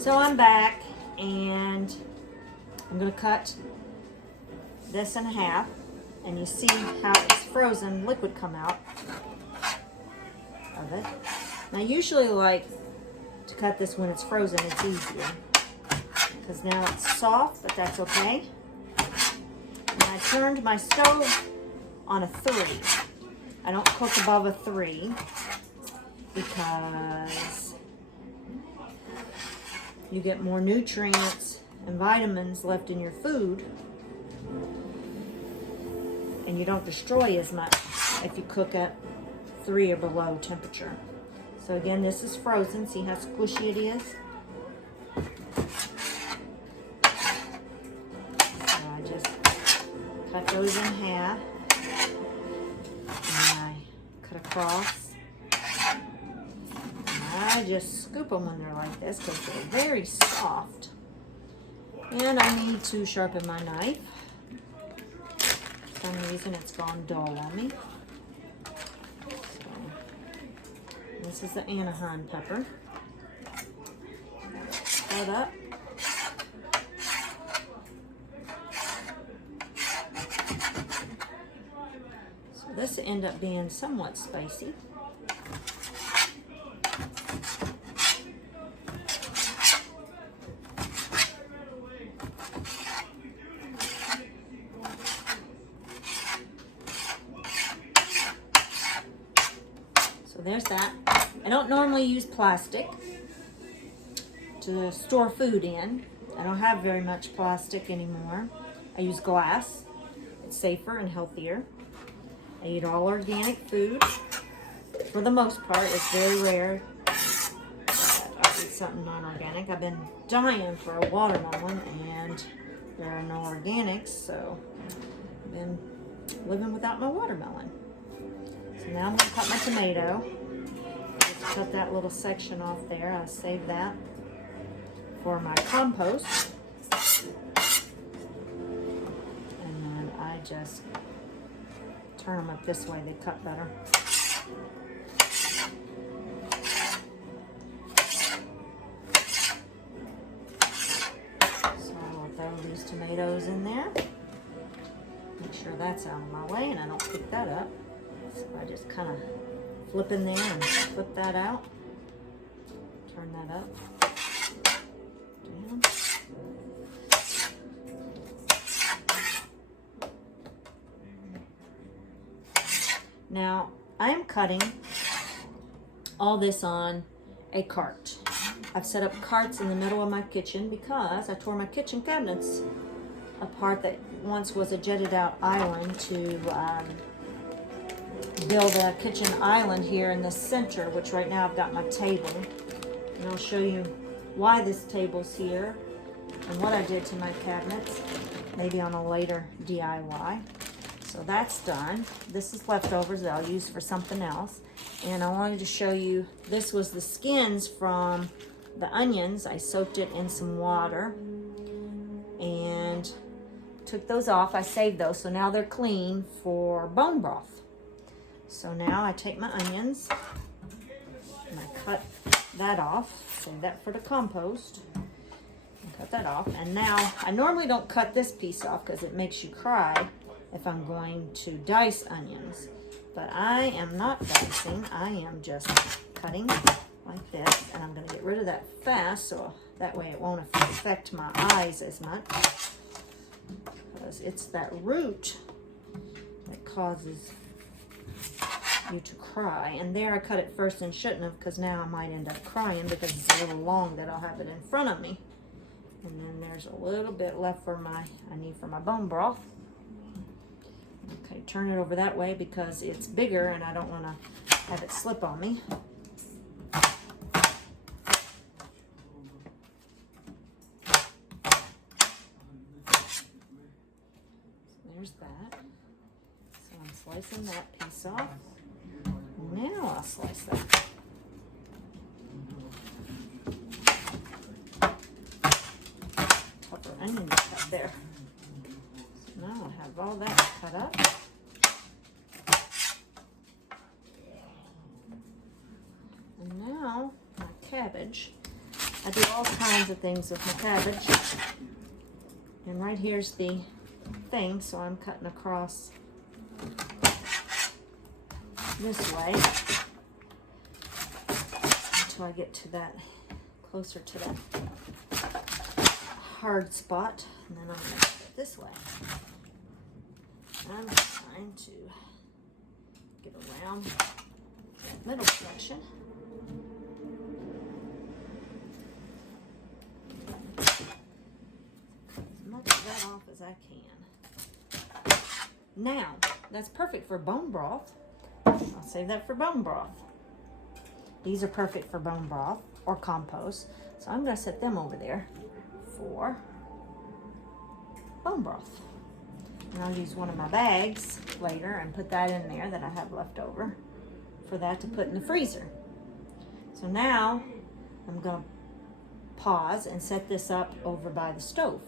So I'm back and I'm going to cut this in half, and you see how it's frozen liquid come out of it. Now I usually like to cut this when it's frozen, it's easier because now it's soft, but that's okay. And I turned my stove on a 3. I don't cook above a 3 because you get more nutrients and vitamins left in your food, and you don't destroy as much if you cook at 3 or below temperature. So again, this is frozen. See how squishy it is? So I just cut those in half, and I cut across. I just scoop them when they're like this because they're very soft. And I need to sharpen my knife. For some reason it's gone dull on me. So, this is the Anaheim pepper. Cut up. So this will end up being somewhat spicy. So there's that. I don't normally use plastic to store food in. I don't have very much plastic anymore. I use glass. It's safer and healthier. I eat all organic food. For the most part, it's very rare that I eat something non-organic. I've been dying for a watermelon and there are no organics, so I've been living without my watermelon. So now I'm going to cut my tomato. Just cut that little section off there. I'll save that for my compost. And then I just turn them up this way, they cut better. So I'll throw these tomatoes in there. Make sure that's out of my way and I don't pick that up. So I just kind of flip in there and flip that out. Turn that up. Down. Now, I am cutting all this on a cart. I've set up carts in the middle of my kitchen because I tore my kitchen cabinets apart that once was a jetted out island to build a kitchen island here in the center, which right now I've got my table. And I'll show you why this table's here and what I did to my cabinets, maybe on a later DIY. So that's done. This is leftovers that I'll use for something else. And I wanted to show you, this was the skins from the onions. I soaked it in some water and took those off. I saved those, so now they're clean for bone broth. So now I take my onions and I cut that off. Save that for the compost. And cut that off. And now, I normally don't cut this piece off because it makes you cry if I'm going to dice onions. But I am not dicing. I am just cutting like this. And I'm going to get rid of that fast so that way it won't affect my eyes as much. Because it's that root that causes you to cry. And there I cut it first and shouldn't have, because now I might end up crying because it's a little long that I'll have it in front of me. And then there's a little bit left for I need for my bone broth. Okay, turn it over that way because it's bigger and I don't want to have it slip on me. There's that. So I'm slicing that piece off. Now I'll slice that. Tougher onion to cut there. So now I'll have all that cut up. And now my cabbage. I do all kinds of things with my cabbage. And right here's the thing, so I'm cutting across this way until I get to that, closer to that hard spot, and then I'm going to cut it this way. I'm trying to get around that middle section. Cut as much of that off as I can. Now, that's perfect for bone broth. I'll save that for bone broth. These are perfect for bone broth or compost. So I'm going to set them over there for bone broth. And I'll use one of my bags later and put that in there that I have left over for that to put in the freezer. So now I'm going to pause and set this up over by the stove.